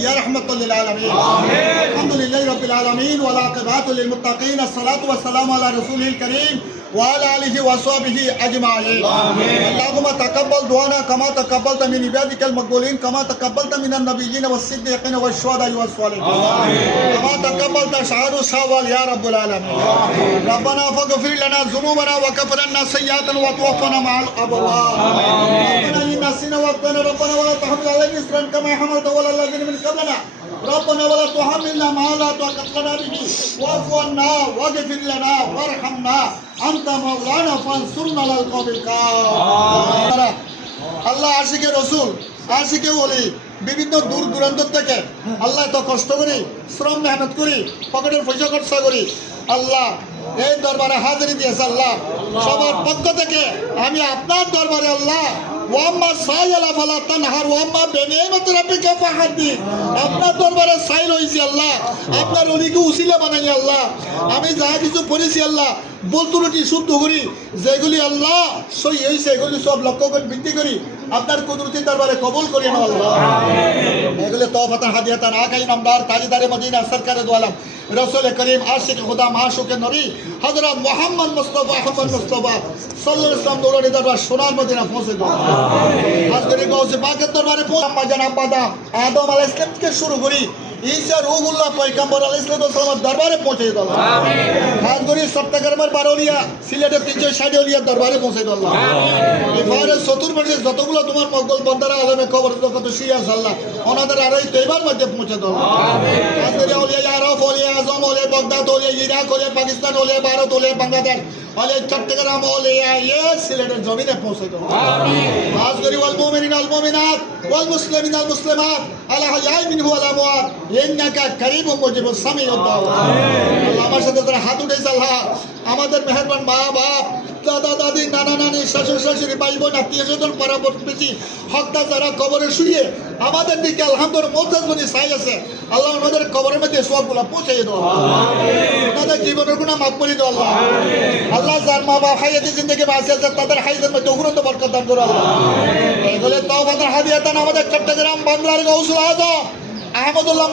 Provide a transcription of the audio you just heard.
يا رحمة للعالمين الحمد لله رب العالمين والعاقبة للمتقين الصلاة والسلام على رسوله الكريم وعلى آله وصحبه أجمعين اللهم تقبل دعانا كما تقبلت من عبادك المقبولين كما تقبلت من النبيين والصديقين والشهداء والصالحين كما تقبلت شهادة الشوال يا رب العالمين ربنا فاغفر لنا ذنوبنا وكفر عنا سيئاتنا وتوفنا مع الأبرار ربنا إننا نسينا واخطأنا ربنا ولا تحمل علينا إصرا كما حملته على الذين من قبلنا ربنا ولا تحملنا ما لا طاقة لنا به واعف عنا واغفر لنا وارحمنا أنت مولانا فانصرنا على القوم الكافرين আল্লাহ আশিকে রসুল আশিকে ওলি বিভিন্ন দূর দূরান্ত থেকে আল্লাহ এত কষ্ট করি শ্রম মেহনত করি পকেটের পয়সা খরচা করি আল্লাহ এই দরবারে হাজিরি দিয়েছে আল্লাহ সবার পক্ষ থেকে আমি আপনার দরবারে আল্লাহ ওয়াম্মা সাইলা ফালা তানহার ওয়াম্মা বিনিয়ামাতি রাব্বিকা ফাহাদ্দিস আপনার দরবারে সাইল হইছি আল্লাহ আপনার ওলিকে উসিলা বানাই আল্লাহ আমি যা কিছু পড়েছি আল্লাহ বলতুরটি শুদ্ধ করি যেগুলি আল্লাহ সই হইছে এগুলি সব লক্ষ্য করে বৃদ্ধি করি আপনার কুদরতি দরবারে কবুল করি না আল্লাহ এগুলি তওফাতান হাদিয়াতান আকাই নামদার তাজদারে মদিনা সরকারে দো আলম রসুল করিম আশিক খুদা মাশুকে নবী হযরত মুহাম্মদ মুস্তাফা আহমদ মুস্তাফা সাল্লাল্লাহু আলাইহি ওয়াসাল্লাম দৌলতে দরবার সোনার মদিনা পৌঁছে দাও আজকের গৌসে পাকের দরবারে আম্মা জানাব বাদা আদম আলাইহিস সালাম থেকে শুরু করি ঈসা রূহুল্লাহ পয়গম্বর আলাইহিস সালাম দরবারে পৌঁছে দাও আমিন খাস করি চট্টগ্রামের বারোলিয়া সিলেটের 360 ওলিয়া দরবারে পৌঁছে দাও আমিন এবারে চতুর্পাশে যতগুলো তোমার মঙ্গল বন্দারা আলমে কবর কত শিয়া আল্লাহ ওনাদের আরই তৈবার মধ্যে পৌঁছে দাও আমিন খাস করে ওলিয়া আরফ ওলিয়া আজম ওলিয়া বাগদাদ ওলিয়া ইরাক ওলিয়া পাকিস্তান ওলিয়া ভারত ওলিয়া বাংলাদেশ ওলিয়া চট্টগ্রাম ওলিয়া সিলেটের জমিনে পৌঁছে দাও আমিন খাস করে ওয়াল মুমিনিন আল মুমিনাত ওয়াল মুসলিমিন আল মুসলিমাত আলা হায়াই মিনহু ওয়াল আমওয়াত ইন্নাকা কারীমুম মুজিবুস সামিউদ দাওয়া আল্লাহ আমার সাথে যারা হাত উঠাইছে আল্লাহ আমাদের মেহেরবান মা বাপ দাদা দাদি নানা নানি শ্বশুর শাশুড়ি ভাই বোন আত্মীয় স্বজন পাড়া প্রতিবেশী হকদার যারা কবরে শুয়ে আমাদের দিকে আলহামদুলিল্লাহ মোতাজ বনি চাই আছে আল্লাহ আমাদের কবরের মধ্যে সবগুলা পৌঁছে দাও তাদের জীবনের গুনাহ মাফ করে দাও আল্লাহ আল্লাহ যার মা বাপ হায়াতে জিন্দেগি বাঁচে আছে তাদের হায়াতের মধ্যে উফরন্ত বরকত দান করো আল্লাহ এগুলো তওফাতান হাদিয়াতান আমাদের চট্টগ্রাম বাংলার গৌসুল আজম আহমদুল্লাহ